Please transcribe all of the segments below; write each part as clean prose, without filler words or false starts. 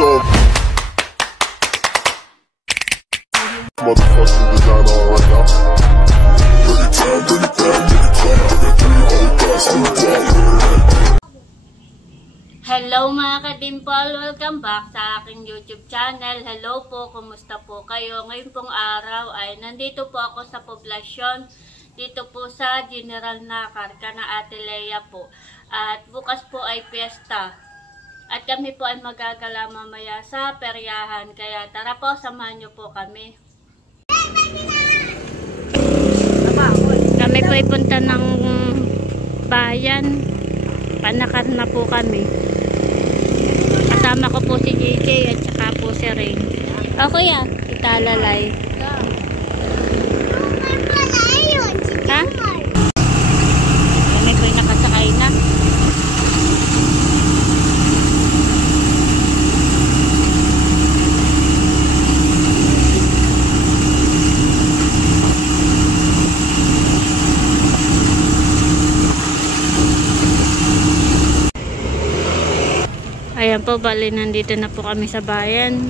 So motherfucking designer right now. Hello mga ka-dimple! Welcome back sa aking YouTube channel. Hello po, kumusta po kayo? Ngayon pong araw ay nandito po ako sa poblasyon. Dito po sa General Nakar, kana Ate Lea po. At bukas po ay piyesta. At kami po ay magagala mamaya sa peryahan. Kaya tara po, samahan niyo po kami. Kami po ay punta ng bayan. Panakar na po kami. Kasama ko po si JJ at saka po si Ring. O kuya, italalay. Ha? Kami po ay nakasakay na. Ayan po, bali nandito na po kami sa bayan.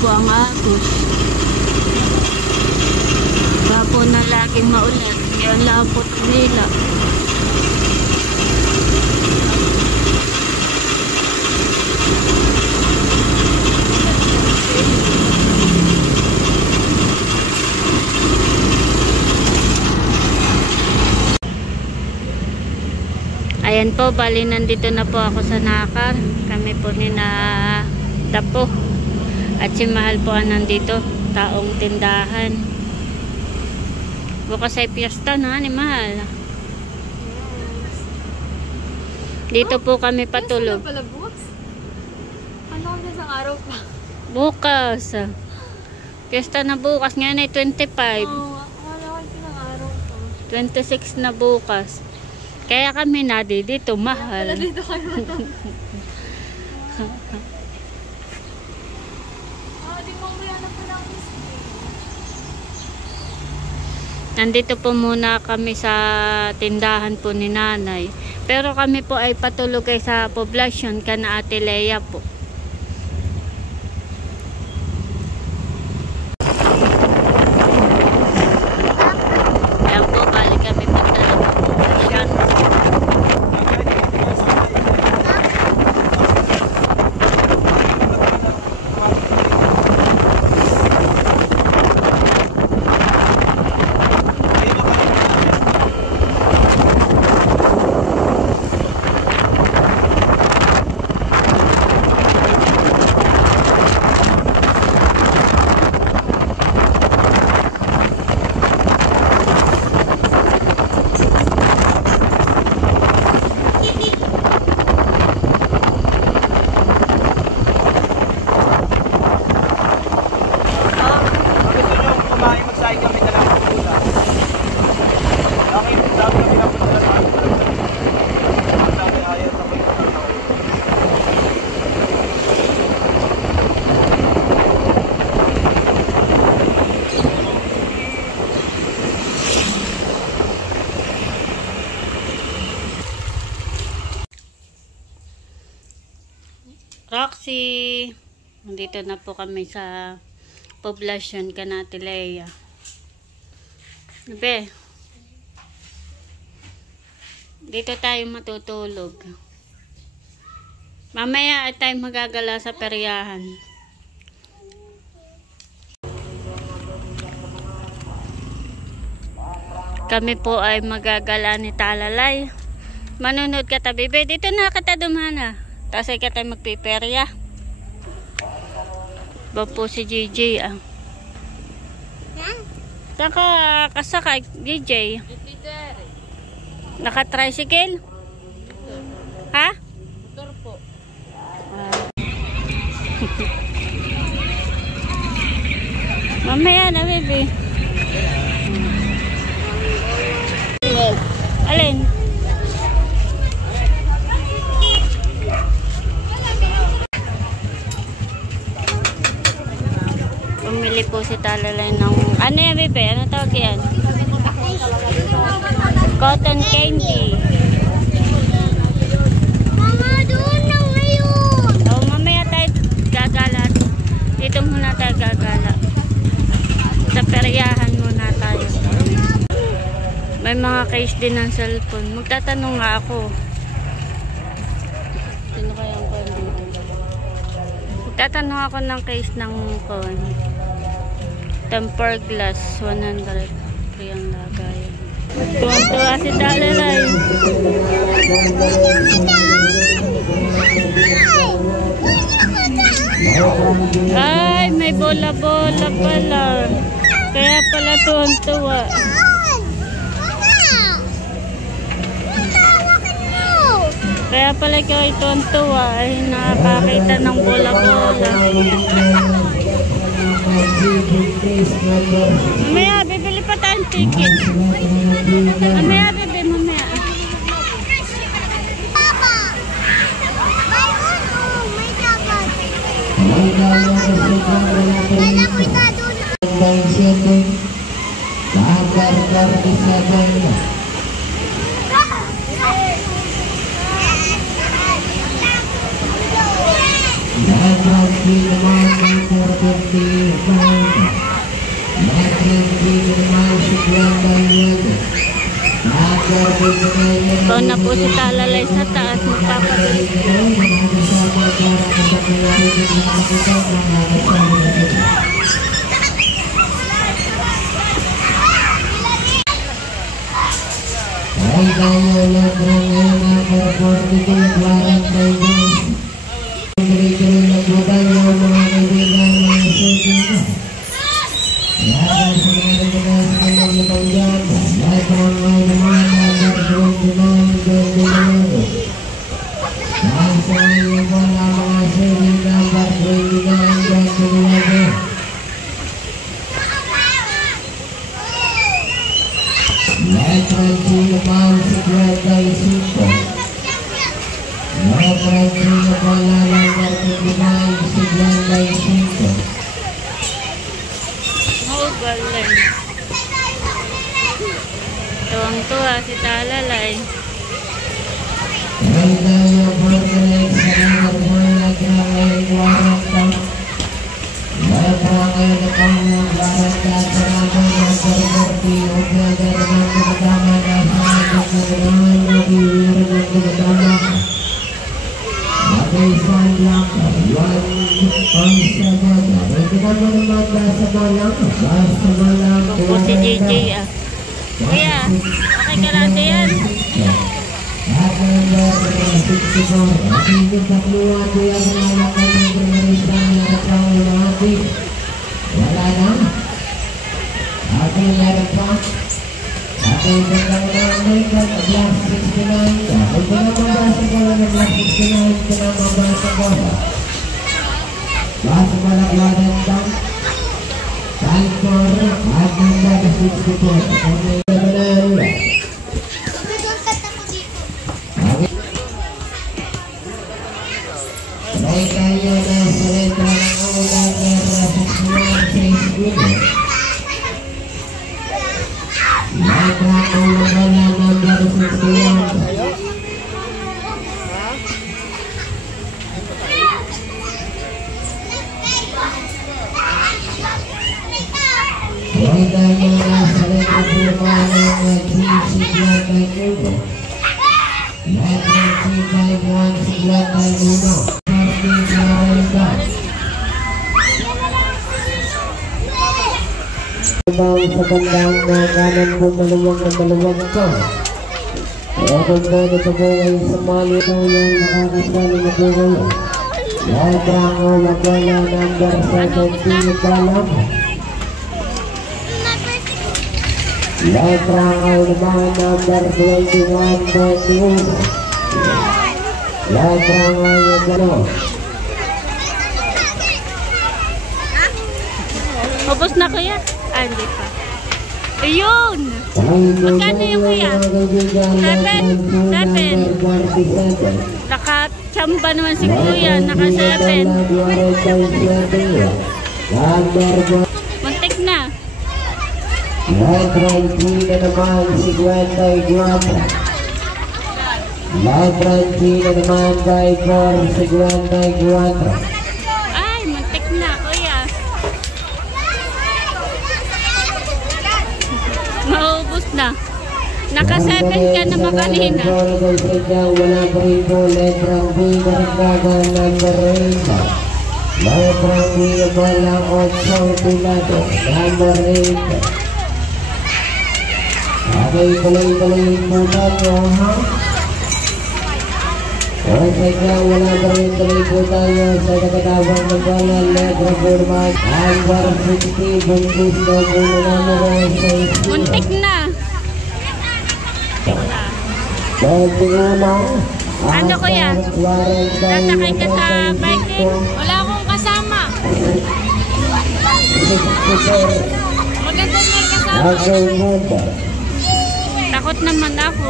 Po ang agos. Bapo na laging maulit. Yan lang po nila. Ayan po, bali nandito na po ako sa Nakar. Kami po ni na Dapo. At si Mahal po ang nandito, taong tindahan. Bukas ay piyesta na ni Mahal. Dito po kami patulog. Pala bukas? Ano kung isang araw pa? Bukas. Piyesta na bukas. Ngayon ay 25. Oo, akala ko isang araw pa. 26 na bukas. Kaya kami na dito, Mahal. Wala dito kayo. Nandito po muna kami sa tindahan po ni Nanay. Pero kami po ay patulog kay sa poblasyon kana Ate Lea po. Ayan po, balik kami pagdala po po. Ayan. Roxy, nandito na po kami sa poblasyon kana Ate Lea. Be, dito tayo matutulog. Mamaya ay tayo magagala sa peryahan. Kami po ay magagala ni Talalay. Manunod ka ta, bebe. Dito na kita dumana. Tapos ay ka tayo magpiperya. Ba po si JJ ah. Saan ka kasakay, JJ? Naka-tricycle? Ha? Motor po. baby. Alin? Pumili po si Talalay ng... Ano yan, bebe? Ano tawag yan? Cotton candy. Mama, doon na ngayon. So, mamaya tayo gagala. Dito muna tayo gagala. Sa peryahan muna tayo. May mga case din ng cellphone. Magtatanong nga ako. Sino kaya ang phone dito? Magtatanong ako ng case ng phone. Tempered glass, 100. Free ang lagayan. Tuwang-tuwa si Talalay. Ay, may bola-bola pala. Kaya pala tuwang-tuwa. Kaya pala ikaw ay tuwang-tuwa. Ay, nakakakita ng bola-bola. Mamaya, bibili pa tayong ticket. Mamaya, bibili, mamaya. Papa! May uno, may dapat. Kala ko itado na. Ito na po si Talalay sa taas. Magpapalit. Tuwang-tuwa si Talalay. Kung si JJ ah. Kuya, okay ka natin yan? Wala na. Ate meron pa. Ate gandang namin ka glass 69 ka. Ay pinamabasa ko lang ng glass 69 pinamabasa ko. Basa malagwanan ka. Time for at number 64. Okay, gano'n. Ay tayo na sa letra ng ulan na sa Facebook. Letra ng ulan na number 61. Ay tayo na sa letra ng ulan na siglan ng ulo. Letra 351 siglan ng ulo. Bawal sa bandang na kanan mo maluwag ko. Kaya kung gano'n ito po ay sumali mo yung makakasali na po kayo. Letra ng wagala number 17 kalam. Letra ng naman number 21.1. Letra ng wagala. Ubus na kuya. Ah, hindi pa. Ayun! Magkano yung kuya? 7. Nakachamba naman si kuya. Naka 7. Muntik na. Lebron na naman si Gwenday Guata. Lebron na naman by 4 si Gwenday Guata. Ay, muntik na kuya. Maubos na. Naka 7 ka naman kanina. Wala pa rin po Lebron B na nagkagal ng Marina. Lebron B na walang 8 pilato ng Marina. Okay, tuloy-tuloy muna nyo, ha? Okay, wala pa rin tuloy po tayo sa nagkatawang ng bola. Lebron B naman number 60. Buntis na muna namin sa isi. Muntik na. Ano kuya? Sasakay ka sa bike? Wala akong kasama. Maganda na yung kasama. Takot naman ako.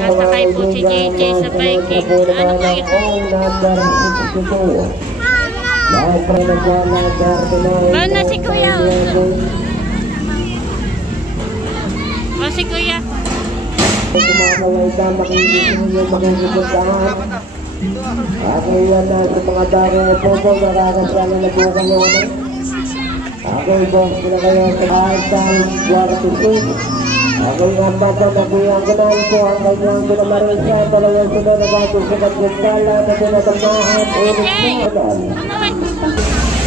Nasakay po si JJ sa biking. Ano kuya? Ba na si kuya? Ba si kuya? Ako yan na sa mga daro po po, nakakasala na po kayo. Ako boss na kayo sa Altan, Guardo Sud. Ako yung bata na po yung kanal po, ang kanyang pinamarisa, talawang sila na bago sa kagsala na pinatamahan, ulit po kanal.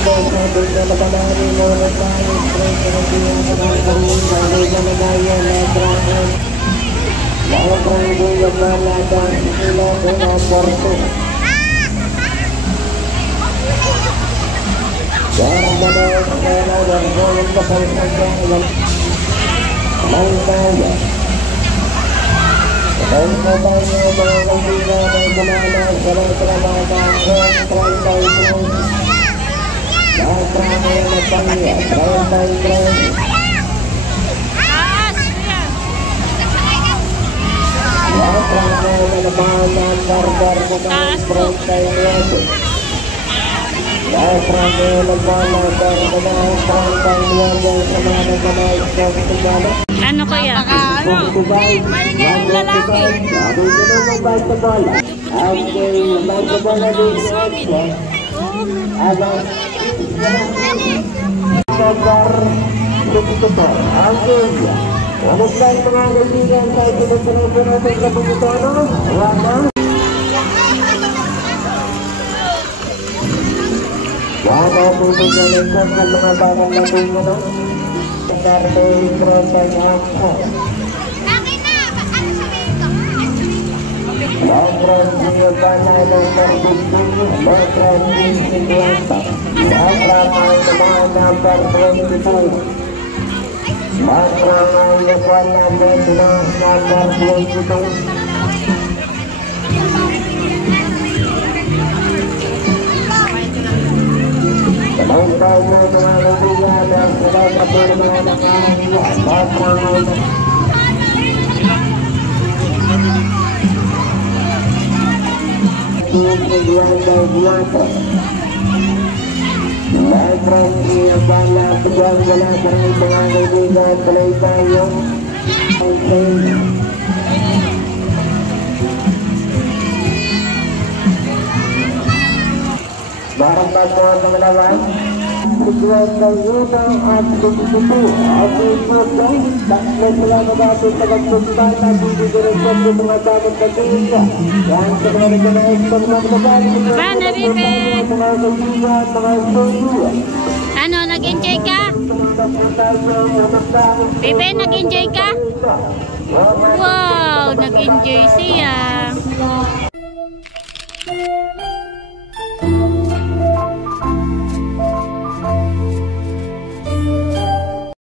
Boss na po na napanari mo na tayo, stress na po yung kanal kami, balik na nagaya na trahan. Mga pranggo yung maladan sila po na porto. Jarang na na yung kaya ng gawin pa sa isang ilang Maltaya. Kaya na tayo mga kaibigan ay kumana sa mga trabaho ng 33. Lahat na mga nagpangya, 33. Lahat na mga naman ng barbar mo ng 38. Lahat na mga nagmamagbar mo ng 38 sa mga nagmamagbar sa tingala. Ano kuya? Malinga yung lalaki. Sabi ko naman ba ito bola? Ay, may ito bola dito. Alam. Barbar. Dito po. Ang kaya. Ano tayo mga kaibigan sa ito na pinupuno sa kapagutano? Wala. Wala po sa galikot ng mga bagang natutunan. Sa kartoy trotay ako. Bakit na? Ano sabihin ko? Lagras niyo ba na ng kartutunan? Lagras niyo si Duwanta. Lagras ay naman number 22. Matrang ay yapan namin na number 22. Ang tayo na mga kaibigan ang sila sa purma ng ahiyan. Matrang ay Matrang niya bala tugang wala sa mga kaibigan. Tuloy tayo. Barang bago ang mga lawan. Sigurad ng unang at pagkukupo. At ipagkukupo. Takla sila magatid sa kagpunta na bibigyan ng mga damang pagkukupo. Yan sa mga nagkanais sa mga babae. Ba, nabibe! Ano, nag-enjoy ka? Bebe, nag-enjoy ka? Wow, nag-enjoy.